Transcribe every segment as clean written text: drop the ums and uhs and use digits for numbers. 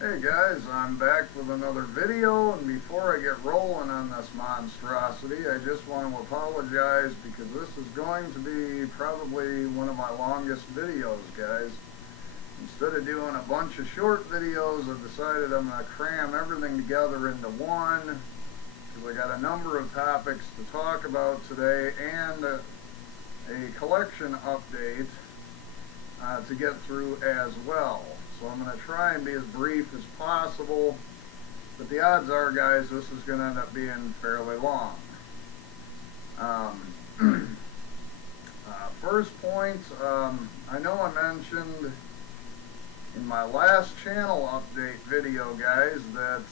Hey guys, I'm back with another video, and before I get rolling on this monstrosity, I just want to apologize because this is going to be probably one of my longest videos, guys. Instead of doing a bunch of short videos, I've decided I'm going to cram everything together into one, because I got a number of topics to talk about today and a collection update to get through as well. So I'm going to try and be as brief as possible, but the odds are, guys, this is going to end up being fairly long. First point, I know I mentioned in my last channel update video, guys, that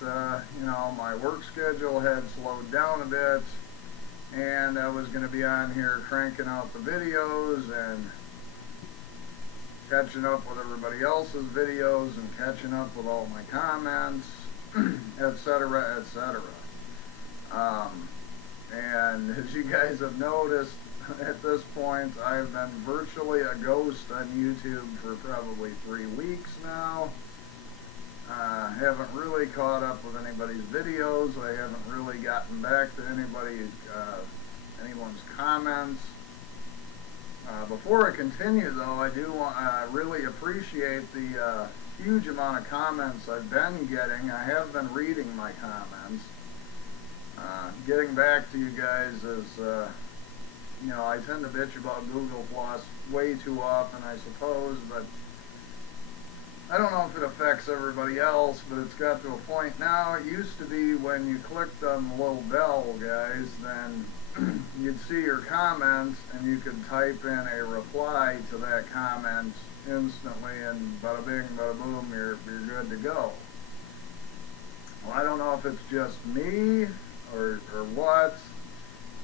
my work schedule had slowed down a bit, and I was going to be on here cranking out the videos and catching up with everybody else's videos and catching up with all my comments, etc., etc. And as you guys have noticed, at this point, I've been virtually a ghost on YouTube for probably 3 weeks now. Haven't really caught up with anybody's videos. I haven't really gotten back to anyone's comments. Before I continue, though, I do really appreciate the huge amount of comments I've been getting. I have been reading my comments. Getting back to you guys is, I tend to bitch about Google Plus way too often, I suppose, but I don't know if it affects everybody else, but it's got to a point now. It used to be when you clicked on the little bell, guys, then you'd see your comments and you could type in a reply to that comment instantly, and bada bing, bada boom, you're good to go. Well, I don't know if it's just me or what,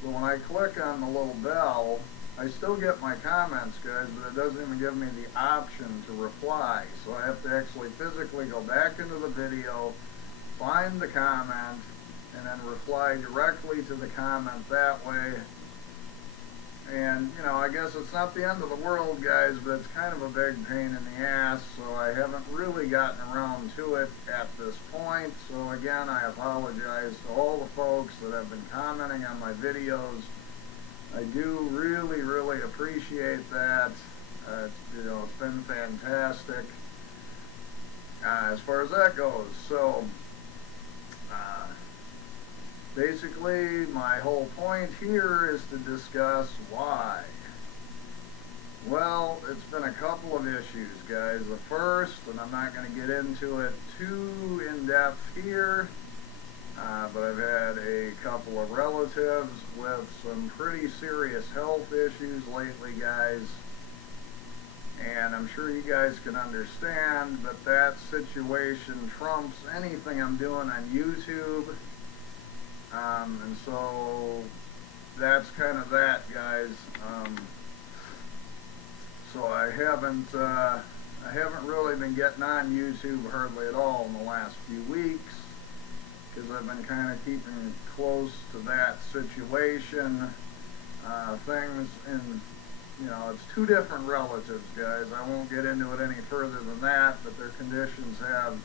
but when I click on the little bell, I still get my comments, guys, but it doesn't even give me the option to reply. So I have to actually physically go back into the video, find the comment, and then reply directly to the comment that way. And, I guess it's not the end of the world, guys, but it's kind of a big pain in the ass, so I haven't really gotten around to it at this point. So again, I apologize to all the folks that have been commenting on my videos. I do really, really appreciate that. It's been fantastic as far as that goes. So, basically, my whole point here is to discuss why. Well, it's been a couple of issues, guys. The first, and I'm not going to get into it too in-depth here, but I've had a couple of relatives with some pretty serious health issues lately, guys. And I'm sure you guys can understand that situation trumps anything I'm doing on YouTube. And so that's kind of that, guys. So I haven't really been getting on YouTube hardly at all in the last few weeks, because I've been kind of keeping close to that situation. Things in, it's two different relatives, guys. I won't get into it any further than that, but their conditions have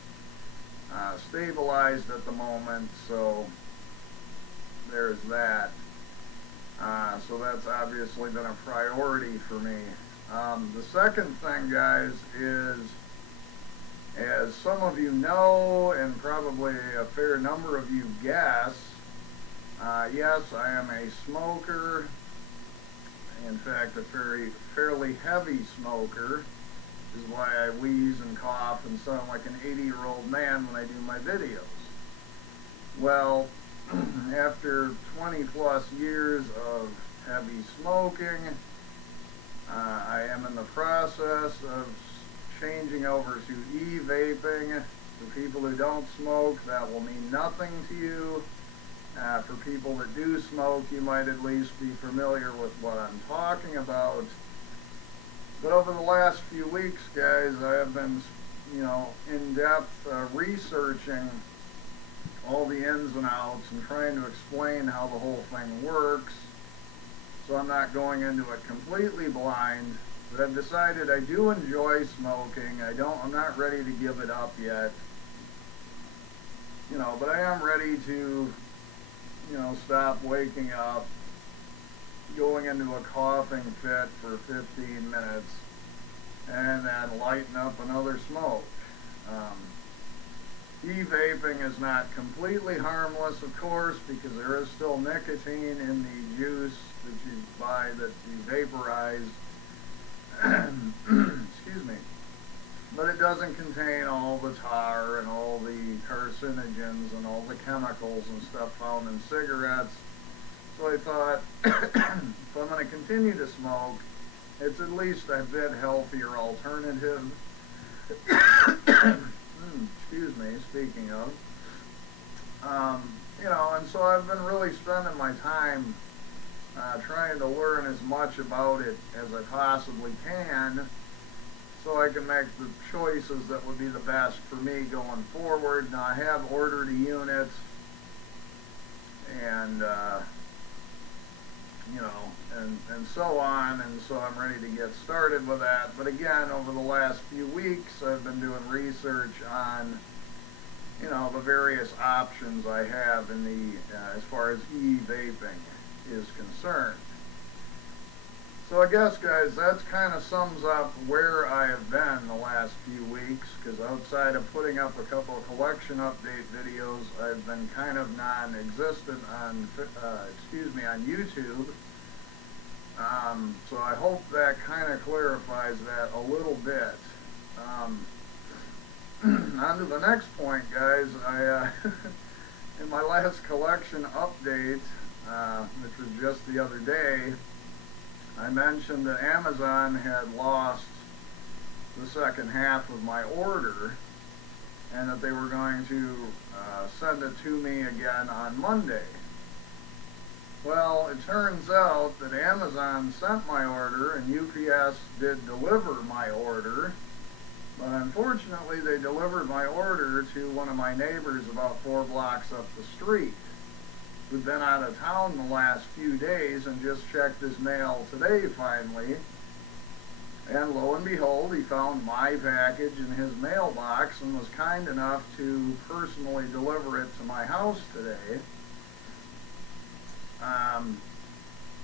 stabilized at the moment, so there's that. So that's obviously been a priority for me. The second thing, guys, is, as some of you know, and probably a fair number of you guess, yes, I am a smoker. In fact, a fairly heavy smoker, which is why I wheeze and cough and sound like an 80-year-old man when I do my videos. Well, after 20 plus years of heavy smoking, I am in the process of changing over to e-vaping. For people who don't smoke, that will mean nothing to you. For people that do smoke, you might at least be familiar with what I'm talking about. But over the last few weeks, guys, I have been, in-depth researching all the ins and outs and trying to explain how the whole thing works. So I'm not going into it completely blind, but I've decided I do enjoy smoking. I'm not ready to give it up yet. but I am ready to, stop waking up, going into a coughing fit for 15 minutes, and then lighten up another smoke. E-vaping is not completely harmless, of course, because there is still nicotine in the juice that you buy that you vaporize. Excuse me. But it doesn't contain all the tar and all the carcinogens and all the chemicals and stuff found in cigarettes. So I thought, if I'm going to continue to smoke, it's at least a bit healthier alternative. Excuse me, speaking of. And so I've been really spending my time trying to learn as much about it as I possibly can, so I can make the choices that would be the best for me going forward. Now I have ordered a unit, and and so on, and so I'm ready to get started with that. But again, over the last few weeks, I've been doing research on, the various options I have in the, as far as e-vaping is concerned. So I guess, guys, that kind of sums up where I have been the last few weeks, because outside of putting up a couple of collection update videos, I've been kind of non-existent on, on YouTube. So I hope that kind of clarifies that a little bit. On to the next point, guys. I, in my last collection update, which was just the other day, I mentioned that Amazon had lost the second half of my order, and that they were going to send it to me again on Monday. Well, it turns out that Amazon sent my order and UPS did deliver my order, but unfortunately they delivered my order to one of my neighbors about 4 blocks up the street, who'd been out of town the last few days and just checked his mail today finally. And lo and behold, he found my package in his mailbox and was kind enough to personally deliver it to my house today.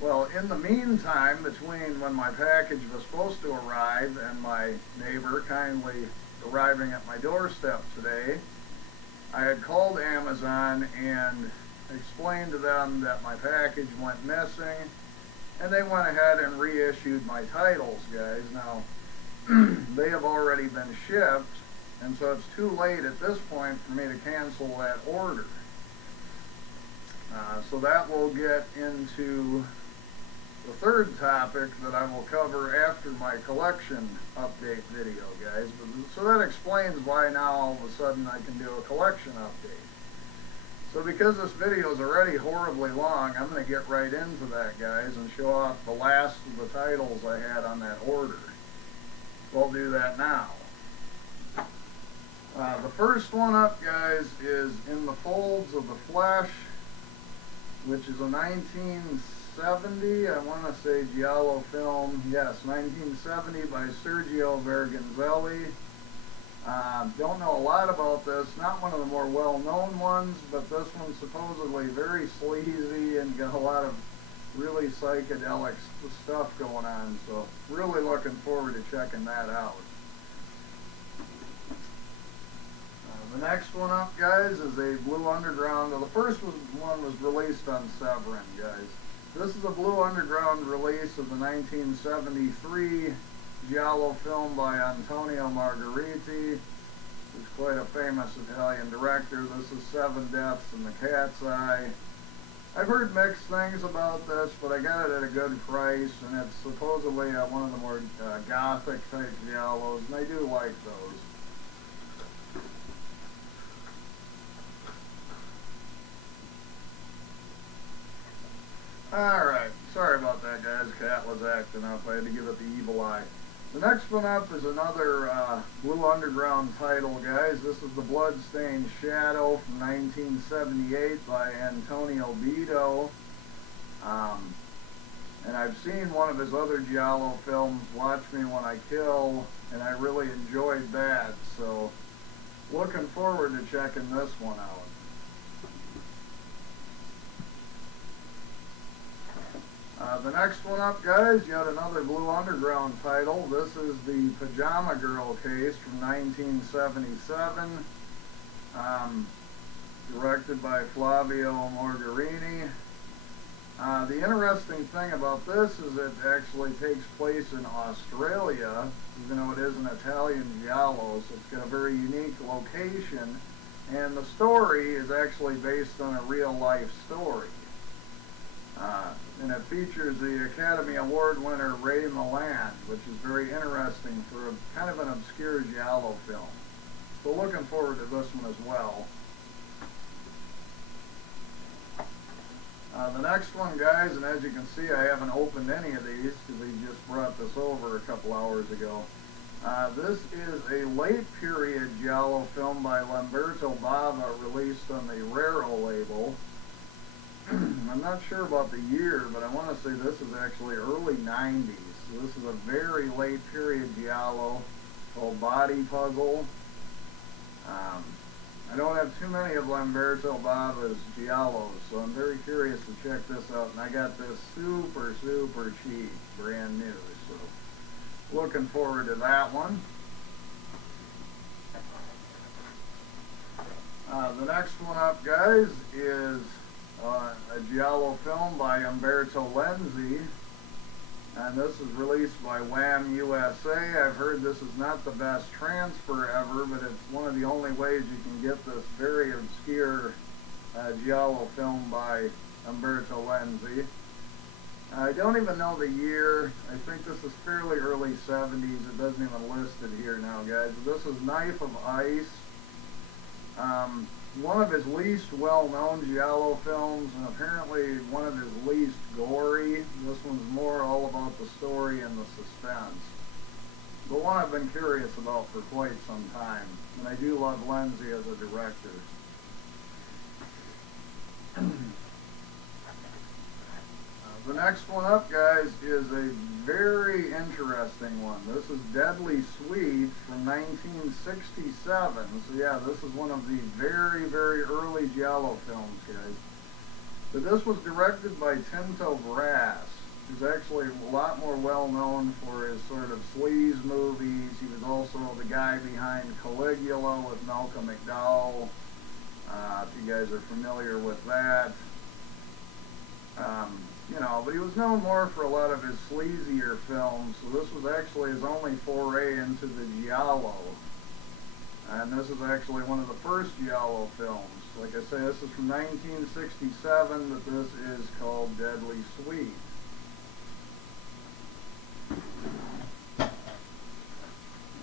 Well, in the meantime, between when my package was supposed to arrive and my neighbor kindly arriving at my doorstep today, I had called Amazon and explained to them that my package went missing, and they went ahead and reissued my titles, guys. Now, they have already been shipped, and so it's too late at this point for me to cancel that order. So that will get into the third topic that I will cover after my collection update video, guys. So that explains why now all of a sudden I can do a collection update. So because this video is already horribly long, I'm going to get right into that, guys, and show off the last of the titles I had on that order. So I'll do that now. The first one up, guys, is In the Folds of the Flesh, which is a 1970, I want to say giallo film. Yes, 1970 by Sergio Vergonzelli. Don't know a lot about this. Not one of the more well-known ones, but this one's supposedly very sleazy and got a lot of really psychedelic stuff going on. So really looking forward to checking that out. The next one up, guys, is a Blue Underground. Well, the first one was released on Severin, guys. This is a Blue Underground release of the 1973 giallo film by Antonio Margheriti, who's quite a famous Italian director. This is Seven Deaths in the Cat's Eye. I've heard mixed things about this, but I got it at a good price, and it's supposedly one of the more gothic type giallos, and I do like those. Alright, sorry about that, guys. Cat was acting up. I had to give it the evil eye. The next one up is another Blue Underground title, guys. This is The Bloodstained Shadow from 1978 by Antonio Bido. And I've seen one of his other giallo films, Watch Me When I Kill, and I really enjoyed that. So look looking forward to checking this one out. The next one up, guys, yet another Blue Underground title. This is the Pyjama Girl Case from 1977, directed by Flavio Morgherini. The interesting thing about this is it actually takes place in Australia, even though it is an Italian giallo, so it's got a very unique location, and the story is actually based on a real-life story. And it features the Academy Award winner Ray Milland, which is very interesting for a kind of an obscure giallo film. So looking forward to this one as well. The next one, guys, and as you can see, I haven't opened any of these because they just brought this over a couple hours ago. This is a late period giallo film by Lamberto Bava, released on the Raro label. I'm not sure about the year, but I want to say this is actually early 90s. So this is a very late period giallo called Body Puzzle. I don't have too many of Lamberto Bava's giallos, so I'm very curious to check this out. And I got this super cheap, brand new, so looking forward to that one. The next one up, guys, is a giallo film by Umberto Lenzi, and this is released by Wham USA. I've heard this is not the best transfer ever, but it's one of the only ways you can get this very obscure giallo film by Umberto Lenzi. I don't even know the year. I think this is fairly early 70s. It doesn't even list it here now, guys. This is Knife of Ice. One of his least well-known giallo films, and apparently one of his least gory. This one's more all about the story and the suspense. But one I've been curious about for quite some time, and I do love Lenzi as a director. The next one up, guys, is a very interesting one. This is Deadly Sweet from 1967. So yeah, this is one of the very early giallo films, guys. But this was directed by Tinto Brass, who's actually a lot more well known for his sort of sleaze movies. He was also the guy behind Caligula with Malcolm McDowell, if you guys are familiar with that. You know, but he was known more for a lot of his sleazier films, so this was actually his only foray into the giallo. And this is actually one of the first giallo films. Like I say, this is from 1967, but this is called Deadly Sweet.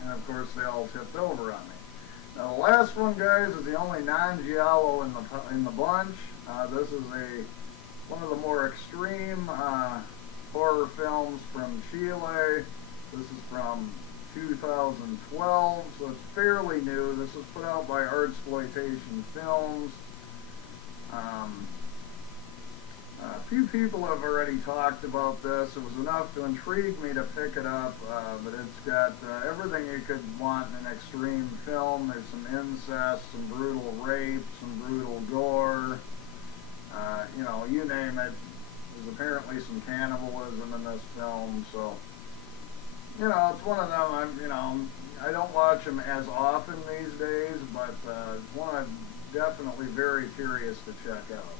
And of course, they all tipped over on me. Now, the last one, guys, is the only non-giallo in the bunch. This is one of the more extreme horror films from Chile. This is from 2012, so it's fairly new. This was put out by Artsploitation Films. A few people have already talked about this. It was enough to intrigue me to pick it up, but it's got everything you could want in an extreme film. There's some incest, some brutal rape, some brutal gore. You know, you name it. There's apparently some cannibalism in this film, so, you know, it's one of them. I don't watch them as often these days, but it's one I'm definitely very curious to check out.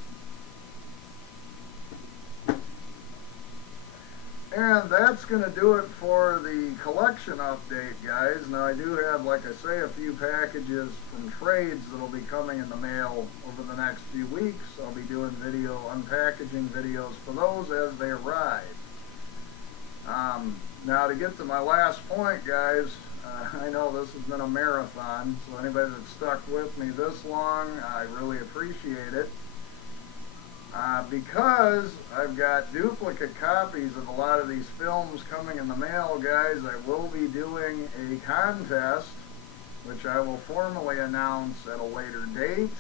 And that's going to do it for the collection update, guys. Now, I do have, like I say, a few packages from trades that will be coming in the mail over the next few weeks. I'll be doing unpackaging videos for those as they arrive. Now, to get to my last point, guys, I know this has been a marathon, so anybody that's stuck with me this long, I really appreciate it. Because I've got duplicate copies of a lot of these films coming in the mail, guys, I will be doing a contest, which I will formally announce at a later date,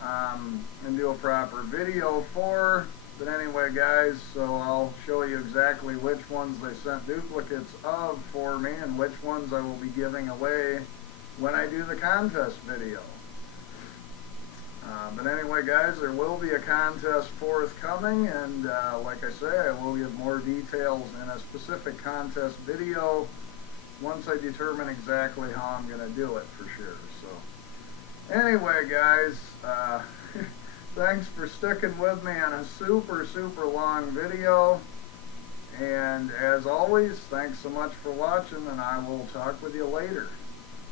and do a proper video for. But anyway, guys, so I'll show you exactly which ones they sent duplicates of for me and which ones I will be giving away when I do the contest video. But anyway, guys, there will be a contest forthcoming, and like I say, I will give more details in a specific contest video once I determine exactly how I'm going to do it for sure. So anyway, guys, thanks for sticking with me on a super long video. And as always, thanks so much for watching, and I will talk with you later.